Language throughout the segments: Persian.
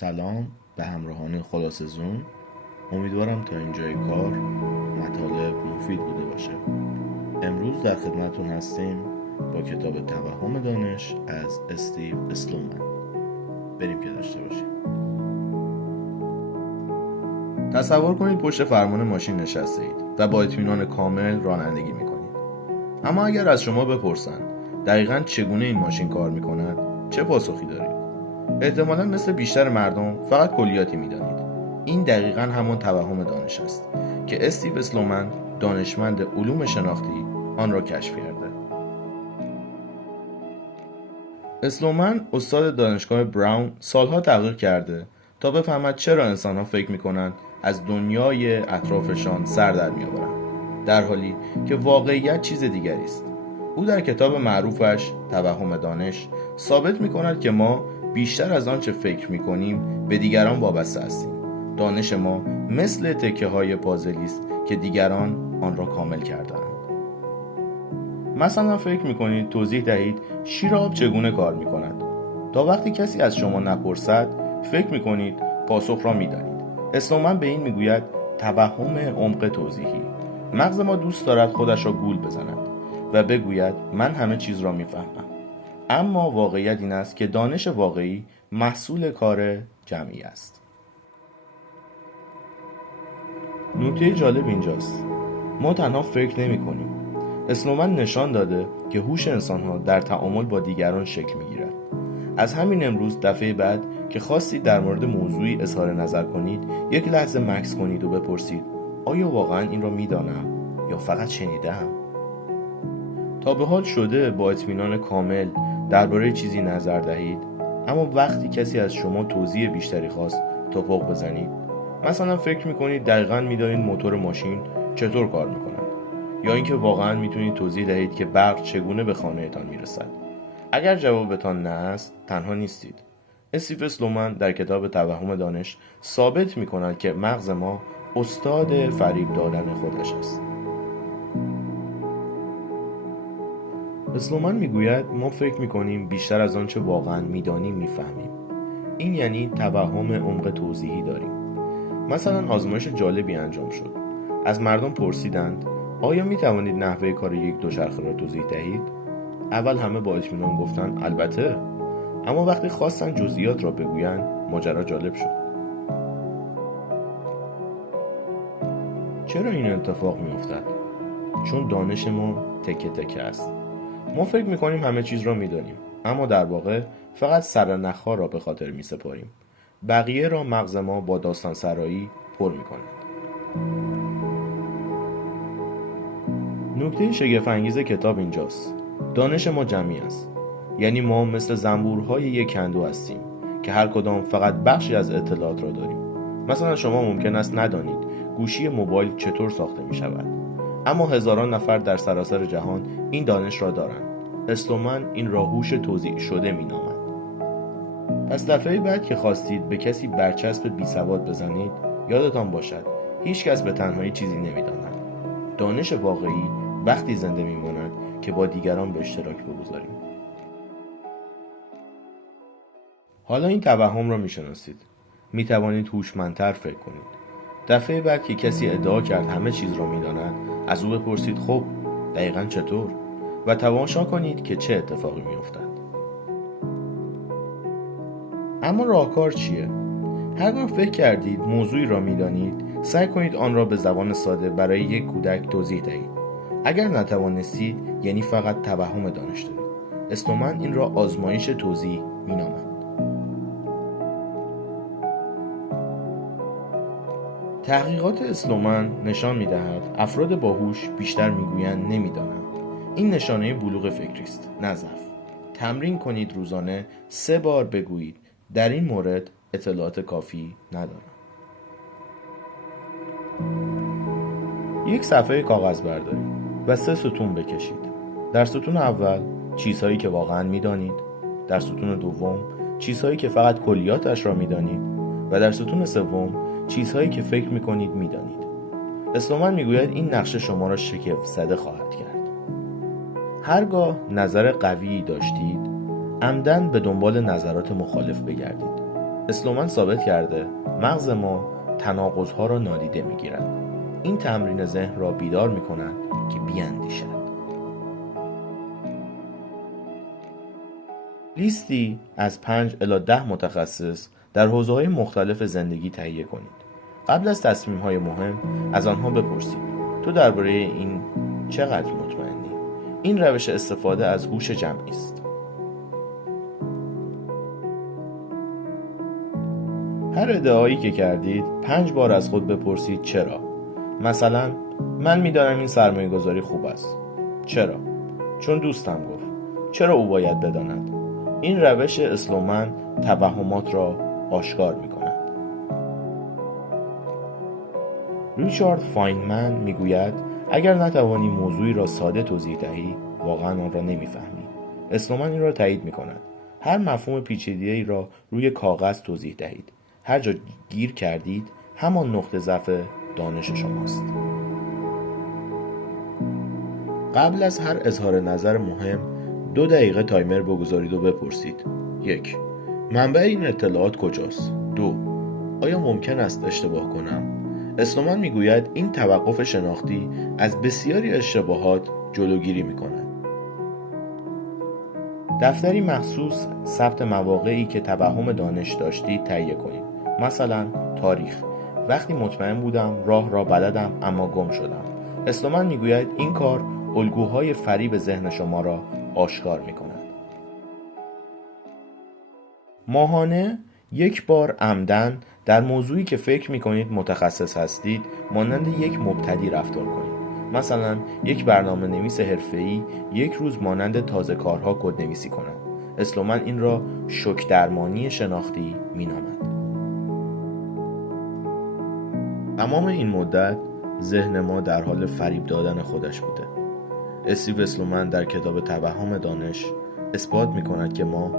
سلام به همراهان خلاصه زون. امیدوارم تا اینجای کار مطالب مفید بوده باشه. امروز در خدمتون هستیم با کتاب توهم دانش از استیو اسلومن. بریم که داشته باشیم. تصور کنید پشت فرمان ماشین نشسته اید و با اطمینان کامل رانندگی میکنید. اما اگر از شما بپرسن دقیقاً چگونه این ماشین کار میکند، چه پاسخی دارید؟ احتمالاً مثل بیشتر مردم فقط کلیاتی میدانید. این دقیقاً همان توهم دانش است که استیو اسلومن دانشمند علوم شناختی آن را کشف کرده. اسلومن استاد دانشگاه براون سالها تحقیق کرده تا بفهمد چرا انسان‌ها فکر می‌کنند از دنیای اطرافشان سر در می‌آورند، در حالی که واقعیت چیز دیگری است. او در کتاب معروفش توهم دانش ثابت می‌کند که ما بیشتر از آنچه فکر می‌کنیم به دیگران وابسته هستیم. دانش ما مثل تکه‌های پازلی است که دیگران آن را کامل کرده‌اند. مثلا فکر میکنید توضیح دهید شیر آب چگونه کار میکند. تا وقتی کسی از شما نپرسد فکر میکنید پاسخ را میدانید. اسلومن به این میگوید توهم عمق توضیحی. مغز ما دوست دارد خودش را گول بزند و بگوید من همه چیز را میفهمم. اما واقعیت این است که دانش واقعی محصول کار جمعی است. نکته جالب اینجاست. ما تنها فکر نمی کنیم. اسلومن نشان داده که هوش انسان‌ها در تعامل با دیگران شکل می‌گیرد. از همین امروز دفعه بعد که خواستید در مورد موضوعی اظهار نظر کنید، یک لحظه مکث کنید و بپرسید آیا واقعاً این را می‌دانم یا فقط شنیدم؟ تا به حال شده با اطمینان کامل درباره چیزی نظر دهید، اما وقتی کسی از شما توضیح بیشتری خواست توپق بزنید؟ مثلا فکر می‌کنید دقیقاً می‌دانید موتور ماشین چطور کار می‌کند، یا اینکه واقعاً میتونید توضیح دهید که برق چگونه به خانه‌تان میرسد. اگر جوابتان نه است، تنها نیستید. استیو اسلومن در کتاب توهم دانش ثابت میکند که مغز ما استاد فریب دادن خودش است. اسلومن میگوید ما فکر میکنیم بیشتر از آنچه واقعاً میدانیم میفهمیم. این یعنی توهم عمق توضیحی داریم. مثلا آزمایش جالبی انجام شد. از مردم پرسیدند آیا می توانید نحوه کار یک دوچرخه را توضیح دهید؟ اول همه با اطمینان گفتند البته، اما وقتی خواستند جزئیات را بگویند ماجرا جالب شد. چرا این اتفاق می افتد؟ چون دانش ما تکه تکه است. ما فکر می کنیم همه چیز را می دانیم، اما در واقع فقط سرنخ‌ها را به خاطر می سپاریم. بقیه را مغز ما با داستان سرایی پر می کند. نکته شگفت‌انگیز کتاب اینجاست. دانش ما جمعی است. یعنی ما مثل زنبورهای یک کندو هستیم که هر کدام فقط بخشی از اطلاعات را داریم. مثلا شما ممکن است ندانید گوشی موبایل چطور ساخته می شود، اما هزاران نفر در سراسر جهان این دانش را دارند. اسلومن این را هوش توزیع شده می نامد. پس دفعه بعد که خواستید به کسی برچسب بیسواد بزنید، یادتان باشد هیچ کس به تنهایی چیزی نمی داند. دانش واقعی وقتی زنده میماند که با دیگران به اشتراک بگذاریم. حالا این توهم را میشناسید. میتوانید هوشمندتر فکر کنید. دفعه بعد که کسی ادعا کرد همه چیز را میداند، از او بپرسید خب دقیقاً چطور؟ و تماشا کنید که چه اتفاقی میافتد. اما راهکار چیه؟ هرگاه فکر کردید موضوعی را میدانید، سعی کنید آن را به زبان ساده برای یک کودک توضیح دهید. اگر نتوانستید یعنی فقط توهم دانش دارید. اسلومن این را آزمایش توضیح مینامد. تحقیقات اسلومن نشان می‌دهد افراد باهوش بیشتر میگویند نمیدانند. این نشانه بلوغ فکری است، نه ضعف. تمرین کنید روزانه 3 بار بگویید در این مورد اطلاعات کافی ندارم. یک صفحه کاغذ بردارید و 3 ستون بکشید. در ستون اول چیزهایی که واقعاً میدانید، در ستون دوم چیزهایی که فقط کلیاتش را میدانید و در ستون سوم چیزهایی که فکر میکنید میدانید. اسلومن میگوید این نقشه شما را شگفت زده خواهد کرد. هرگاه نظر قویی داشتید، عمدن به دنبال نظرات مخالف بگردید. اسلومن ثابت کرده مغز ما تناقض‌ها را نادیده می‌گیرد. این تمرین ذهن را بیدار می‌کند که بیاندیشد. لیستی از 5 الی 10 متخصص در حوزه‌های مختلف زندگی تهیه کنید. قبل از تصمیم‌های مهم از آنها بپرسید تو درباره این چقدر مطمئنی؟ این روش استفاده از هوش جمعی است. هر ادعایی که کردید 5 بار از خود بپرسید چرا. مثلا من می‌دانم این سرمایه‌گذاری خوب است. چرا؟ چون دوستم گفت. چرا او باید بداند؟ این روش اسلومن توهمات را آشکار می‌کند. ریچارد فاینمن میگوید اگر نتوانی موضوعی را ساده توضیح دهی واقعا آن را نمیفهمی. اسلومن این را تایید میکند. هر مفهوم پیچیده‌ای را روی کاغذ توضیح دهید. هر جا گیر کردید همان نقطه ضعف دانش شماست. قبل از هر اظهار نظر مهم 2 دقیقه تایمر بگذارید و بپرسید 1. منبع این اطلاعات کجاست؟ 2. آیا ممکن است اشتباه کنم؟ اسلومن میگوید این توقف شناختی از بسیاری اشتباهات جلوگیری میکند. دفتری مخصوص ثبت مواقعی که توهم دانش داشتید تهیه کنید. مثلا تاریخ. وقتی مطمئن بودم راه را بلدم اما گم شدم. اسلومن میگوید این کار الگوهای فریب ذهن شما را آشکار میکند. ماهانه 1 بار عمدن در موضوعی که فکر میکنید متخصص هستید مانند یک مبتدی رفتار کنید. مثلا یک برنامه نویس حرفه‌ای 1 روز مانند تازه کارها کدنویسی کند. اسلومن این را شوک درمانی شناختی مینامد. تمام این مدت ذهن ما در حال فریب دادن خودش بوده. استیو اسلومن در کتاب توهم دانش اثبات میکند که ما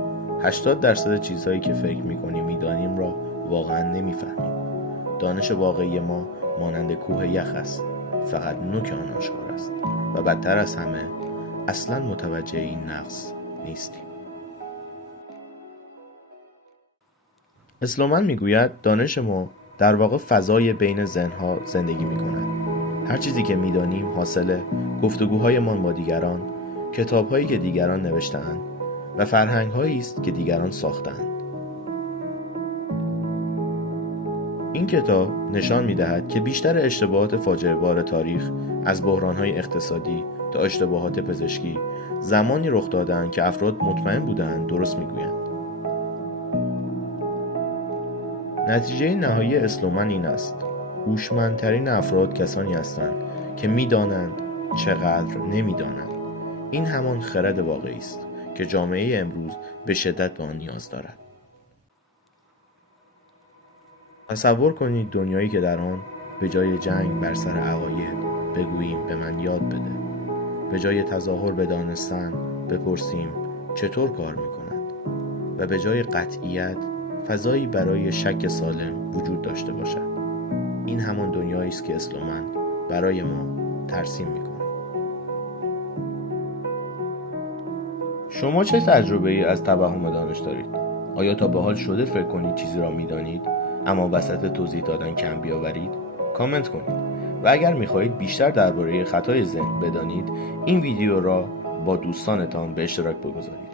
80% چیزهایی که فکر میکنیم میدانیم را واقعا نمیفهمیم. دانش واقعی ما مانند کوه یخ است، فقط نوک آن آشکار است و بدتر از همه اصلا متوجه این نقص نیستیم. اسلومن میگوید دانش ما در واقع فضای بین ذهن‌ها زندگی میکند. هر چیزی که میدانیم حاصل گفتگوهایمان با دیگران، کتاب‌هایی که دیگران نوشته‌اند و فرهنگ‌هایی است که دیگران ساخته‌اند. این کتاب نشان می‌دهد که بیشتر اشتباهات فاجعه‌بار تاریخ از بحران‌های اقتصادی تا اشتباهات پزشکی زمانی رخ دادند که افراد مطمئن بودند درست می‌گویند. نتیجه نهایی اسلومن این است: هوشمندترین افراد کسانی هستند که می‌دانند چقدر نمی‌دانند. این همان خرد واقعی است که جامعه امروز به شدت به آن نیاز دارد. تصور کنید دنیایی که در آن به جای جنگ بر سر عقاید بگوییم به من یاد بده، به جای تظاهر به دانستن بپرسیم چطور کار می‌کند و به جای قطعیت فضایی برای شک سالم وجود داشته باشد. این همان دنیایی است که اسلومن برای ما ترسیم می‌کند. شما چه تجربه‌ای از توهم دانش دارید؟ آیا تا به حال شده فکر کنید چیزی را می‌دانید اما وسط توضیح دادن کم بیاورید؟ کامنت کنید. و اگر می‌خواهید بیشتر درباره خطای ذهن بدانید، این ویدیو را با دوستانتان به اشتراک بگذارید.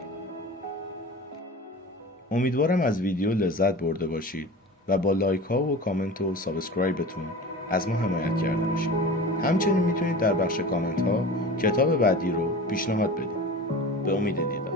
امیدوارم از ویدیو لذت برده باشید و با لایک ها و کامنت و سابسکرایبتون از ما حمایت کرده باشید. همچنین میتونید در بخش کامنت ها کتاب بعدی رو پیشنهاد بدید. به امید دیدار.